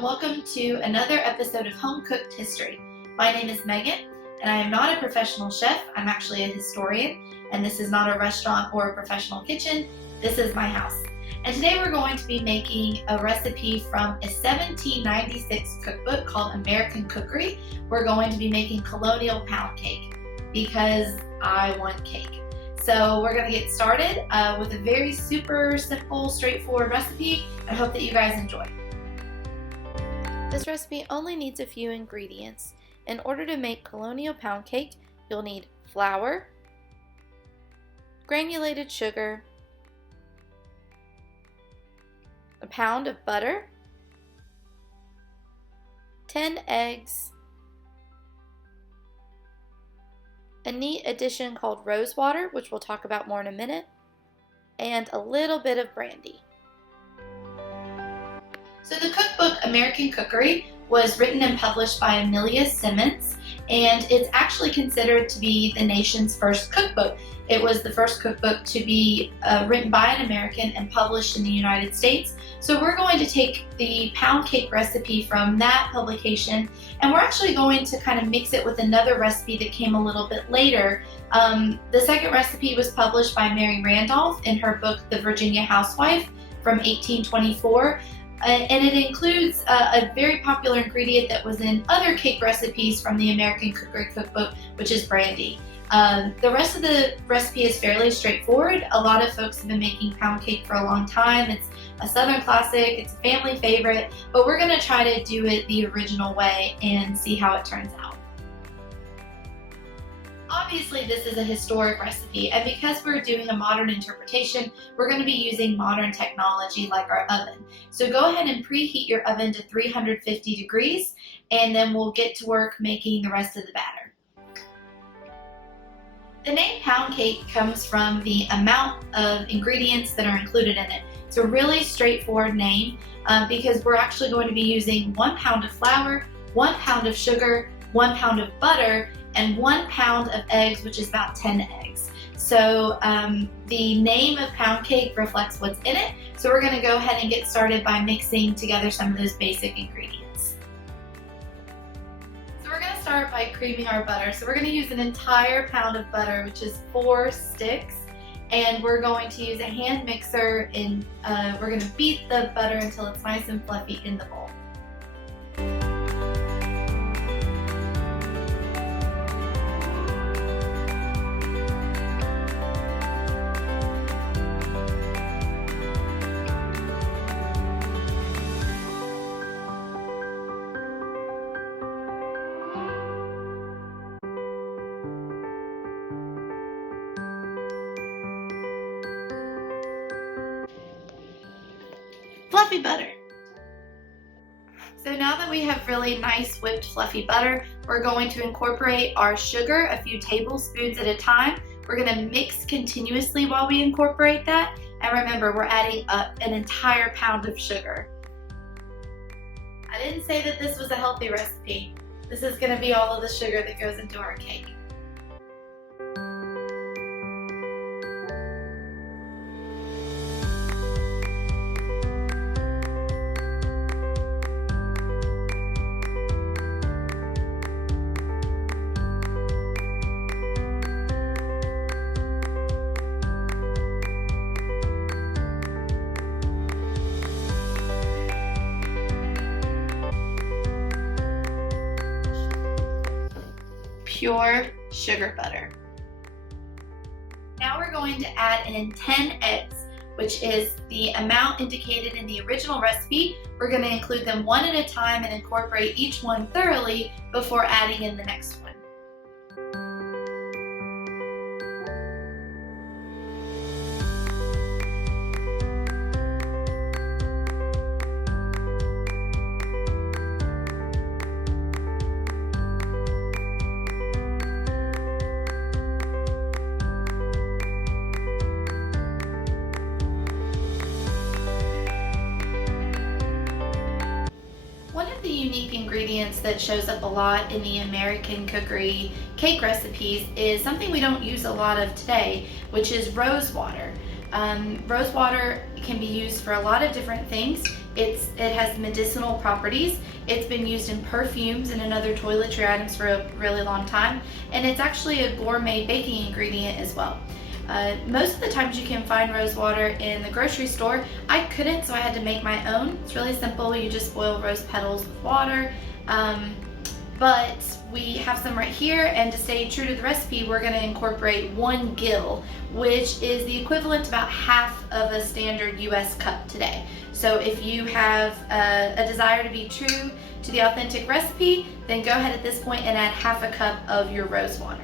and welcome to another episode of Homecooked History. My name is Megan, and I am not a professional chef. I'm actually a historian, and this is not a restaurant or a professional kitchen. This is my house. And today we're going to be making a recipe from a 1796 cookbook called American Cookery. We're going to be making Colonial pound cake because I want cake. So we're going to get started with a very super simple, straightforward recipe. I hope that you guys enjoy. This recipe only needs a few ingredients. In order to make Colonial pound cake, you'll need flour, granulated sugar, a pound of butter, 10 eggs, a neat addition called rose water, which we'll talk about more in a minute, and a little bit of brandy. So the cookbook American Cookery was written and published by Amelia Simmons, and it's actually considered to be the nation's first cookbook. It was the first cookbook to be written by an American and published in the United States. So we're going to take the pound cake recipe from that publication, and we're actually going to kind of mix it with another recipe that came a little bit later. The second recipe was published by Mary Randolph in her book, The Virginia Housewife from 1824. And it includes a very popular ingredient that was in other cake recipes from the American Cookery Cookbook, which is brandy. The rest of the recipe is fairly straightforward. A lot of folks have been making pound cake for a long time. It's a Southern classic, it's a family favorite, but we're going to try to do it the original way and see how it turns out. Obviously, this is a historic recipe, and because we're doing a modern interpretation, we're going to be using modern technology like our oven. So go ahead and preheat your oven to 350 degrees, and then we'll get to work making the rest of the batter. The name pound cake comes from the amount of ingredients that are included in it. It's a really straightforward name because we're actually going to be using 1 pound of flour, 1 pound of sugar, 1 pound of butter, and 1 pound of eggs, which is about 10 eggs. So the name of pound cake reflects what's in it. So we're going to go ahead and get started by mixing together some of those basic ingredients. So we're going to start by creaming our butter. So we're going to use an entire pound of butter, which is 4 sticks. And we're going to use a hand mixer, and we're going to beat the butter until it's nice and fluffy in the bowl. Fluffy butter. So now that we have really nice whipped fluffy butter, we're going to incorporate our sugar a few tablespoons at a time. We're going to mix continuously while we incorporate that. And remember, we're adding up an entire pound of sugar. I didn't say that this was a healthy recipe. This is going to be all of the sugar that goes into our cake. Pure sugar butter. Now we're going to add in 10 eggs, which is the amount indicated in the original recipe. We're going to include them one at a time and incorporate each one thoroughly before adding in the next one. Unique ingredients that shows up a lot in the American Cookery cake recipes is something we don't use a lot of today, which is rose water. Rose water can be used for a lot of different things. It has medicinal properties. It's been used in perfumes and in other toiletry items for a really long time, and it's actually a gourmet baking ingredient as well. Most of the times you can find rose water in the grocery store. I couldn't, so I had to make my own. It's really simple. You just boil rose petals with water. But we have some right here, and to stay true to the recipe, we're going to incorporate 1 gill, which is the equivalent to about half of a standard US cup today. So if you have a desire to be true to the authentic recipe, then go ahead at this point and add half a cup of your rose water.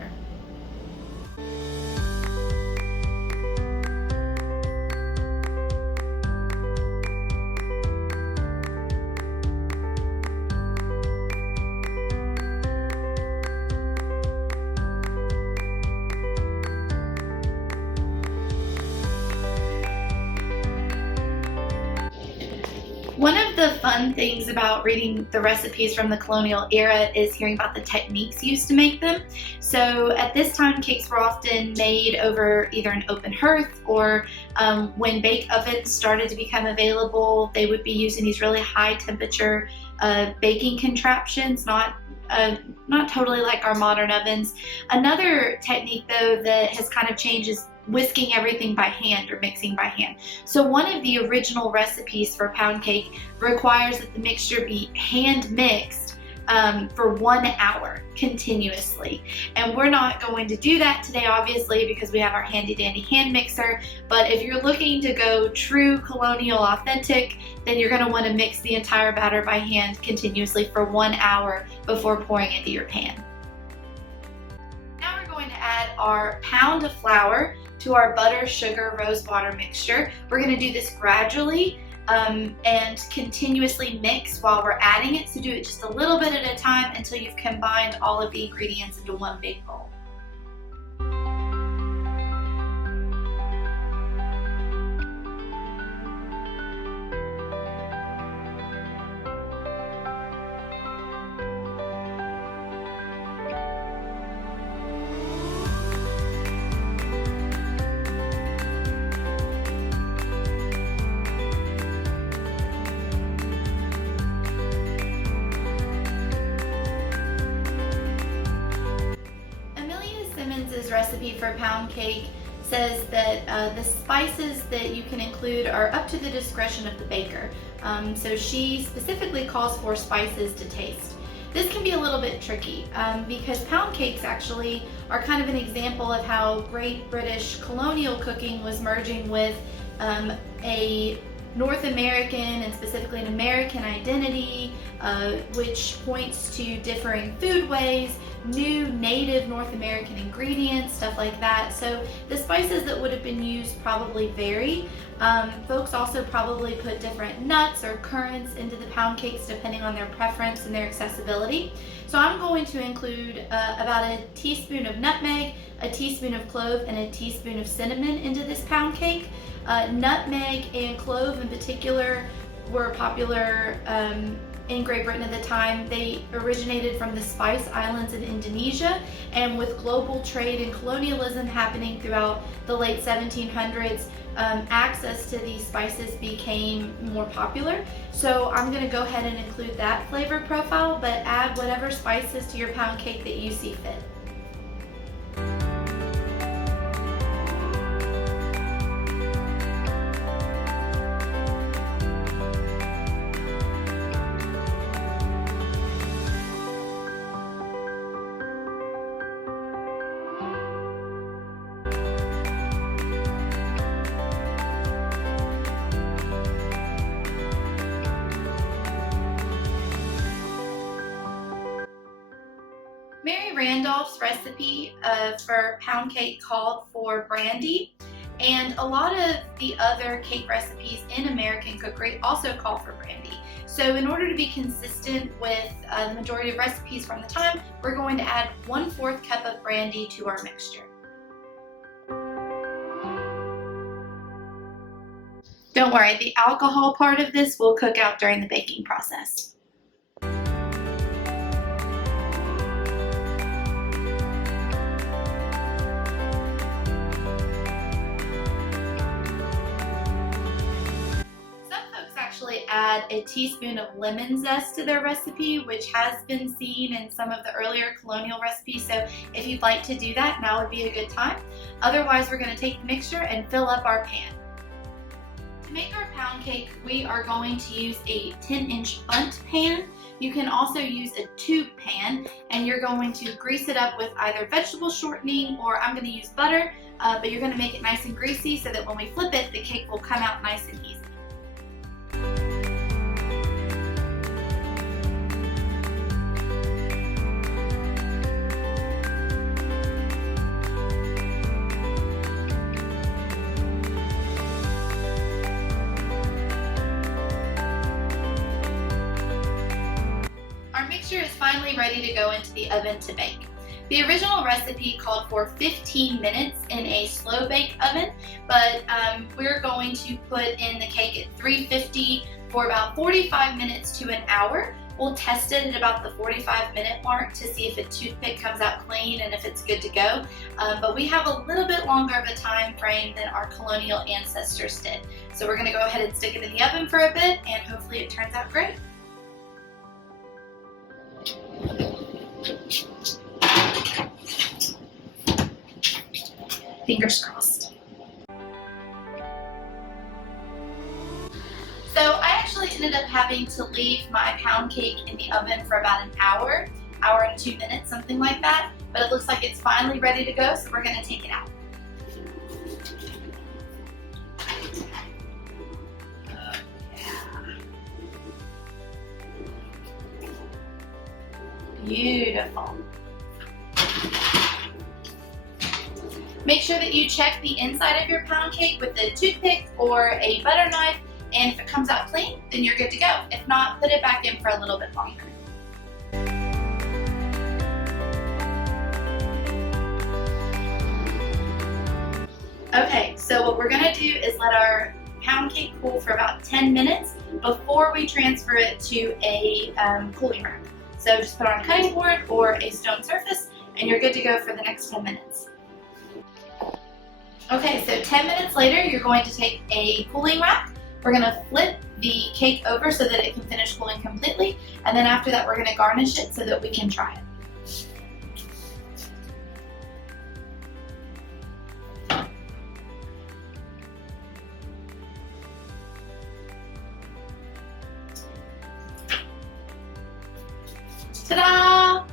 One of the fun things about reading the recipes from the colonial era is hearing about the techniques used to make them. So at this time, cakes were often made over either an open hearth, or when bake ovens started to become available, they would be using these really high temperature baking contraptions, not totally like our modern ovens. Another technique though that has kind of changed is whisking everything by hand or mixing by hand. So one of the original recipes for pound cake requires that the mixture be hand mixed for 1 hour continuously. And we're not going to do that today, obviously, because we have our handy dandy hand mixer. But if you're looking to go true colonial authentic, then you're going to want to mix the entire batter by hand continuously for 1 hour before pouring into your pan. Now we're going to add our pound of flour to our butter, sugar, rose water mixture. We're going to do this gradually and continuously mix while we're adding it. So do it just a little bit at a time until you've combined all of the ingredients into one big bowl. Recipe for pound cake says that the spices that you can include are up to the discretion of the baker. So she specifically calls for spices to taste. This can be a little bit tricky because pound cakes actually are kind of an example of how Great British colonial cooking was merging with a North American and specifically an American identity, which points to differing foodways, new native North American ingredients, stuff like that. So the spices that would have been used probably vary. Folks also probably put different nuts or currants into the pound cakes depending on their preference and their accessibility. So I'm going to include about a teaspoon of nutmeg, a teaspoon of clove, and a teaspoon of cinnamon into this pound cake. Nutmeg and clove in particular were popular in Great Britain at the time. They originated from the Spice Islands in Indonesia, and with global trade and colonialism happening throughout the late 1700s, access to these spices became more popular. So I'm going to go ahead and include that flavor profile, but add whatever spices to your pound cake that you see fit. Mary Randolph's recipe for pound cake called for brandy, and a lot of the other cake recipes in American cookery also call for brandy. So in order to be consistent with the majority of recipes from the time, we're going to add 1/4 cup of brandy to our mixture. Don't worry, the alcohol part of this will cook out during the baking process. add a teaspoon of lemon zest to their recipe, which has been seen in some of the earlier Colonial recipes. So if you'd like to do that, now would be a good time. Otherwise, we're going to take the mixture and fill up our pan. To make our pound cake, we are going to use a 10-inch bundt pan. You can also use a tube pan, and you're going to grease it up with either vegetable shortening, or I'm going to use butter, but you're going to make it nice and greasy so that when we flip it, the cake will come out nice and easy. Our mixture is finally ready to go into the oven to bake. The original recipe called for 15 minutes in a slow bake oven, but we're going to put in the cake at 350 for about 45 minutes to an hour. We'll test it at about the 45-minute mark to see if a toothpick comes out clean and if it's good to go. But we have a little bit longer of a time frame than our Colonial ancestors did. So we're going to go ahead and stick it in the oven for a bit, and hopefully it turns out great. Fingers crossed. So I actually ended up having to leave my pound cake in the oven for about an hour and 2 minutes, something like that. But it looks like it's finally ready to go, so we're going to take it out. Beautiful. Make sure that you check the inside of your pound cake with a toothpick or a butter knife, and if it comes out clean, then you're good to go. If not, put it back in for a little bit longer. Okay, so what we're gonna do is let our pound cake cool for about 10 minutes before we transfer it to a cooling rack. So just put it on a cutting board or a stone surface, and you're good to go for the next 10 minutes. Okay, so 10 minutes later, you're going to take a cooling rack. We're gonna flip the cake over so that it can finish cooling completely, and then after that, we're gonna garnish it so that we can try it. Ta-da!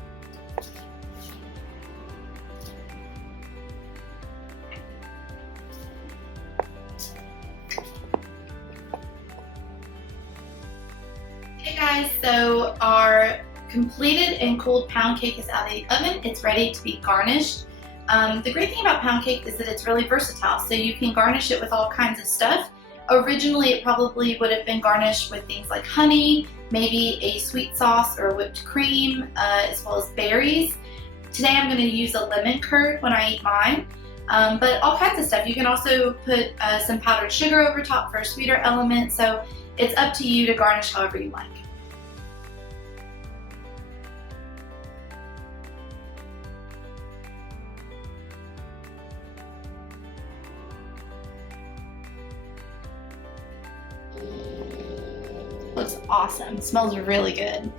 Hey guys, so our completed and cooled pound cake is out of the oven. It's ready to be garnished. The great thing about pound cake is that it's really versatile, so you can garnish it with all kinds of stuff. Originally, it probably would have been garnished with things like honey, maybe a sweet sauce or whipped cream, as well as berries. Today I'm going to use a lemon curd when I eat mine, but all kinds of stuff. You can also put some powdered sugar over top for a sweeter element, so it's up to you to garnish however you like. Looks awesome. Smells really good.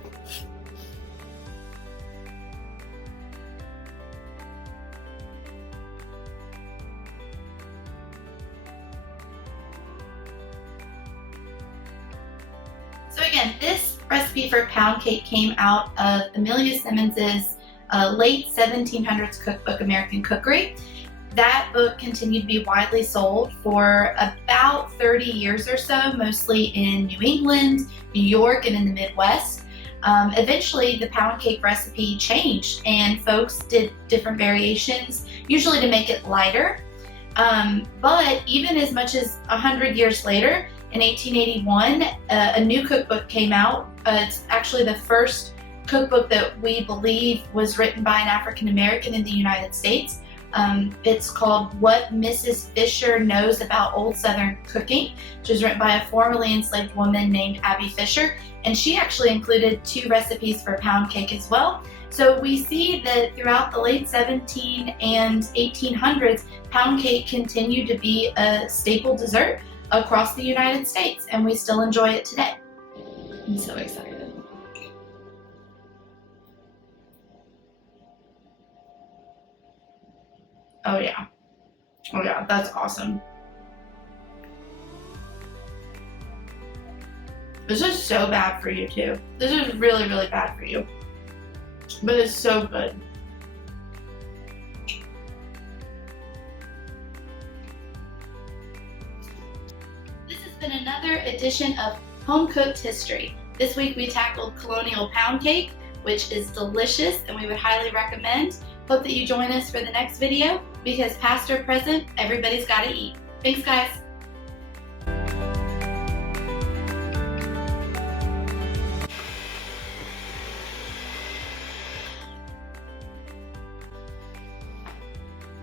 So again, this recipe for pound cake came out of Amelia Simmons's late 1700s cookbook, American Cookery. That book continued to be widely sold for about 30 years or so, mostly in New England, New York, and in the Midwest. Eventually, the pound cake recipe changed, and folks did different variations, usually to make it lighter. But even as much as 100 years later, in 1881, a new cookbook came out. It's actually the first cookbook that we believe was written by an African American in the United States. It's called What Mrs. Fisher Knows About Old Southern Cooking, which was written by a formerly enslaved woman named Abby Fisher, and she actually included 2 recipes for pound cake as well. So we see that throughout the late 1700s and 1800s, pound cake continued to be a staple dessert across the United States, and we still enjoy it today. I'm so excited. Oh yeah. Oh yeah, that's awesome. This is so bad for you too. This is really, really bad for you. But it's so good. This has been another edition of Homecooked History. This week we tackled Colonial pound cake, which is delicious and we would highly recommend. Hope that you join us for the next video because past or present, everybody's got to eat. Thanks, guys.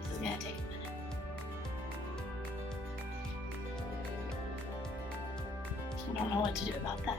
This is going to take a minute. I don't know what to do about that.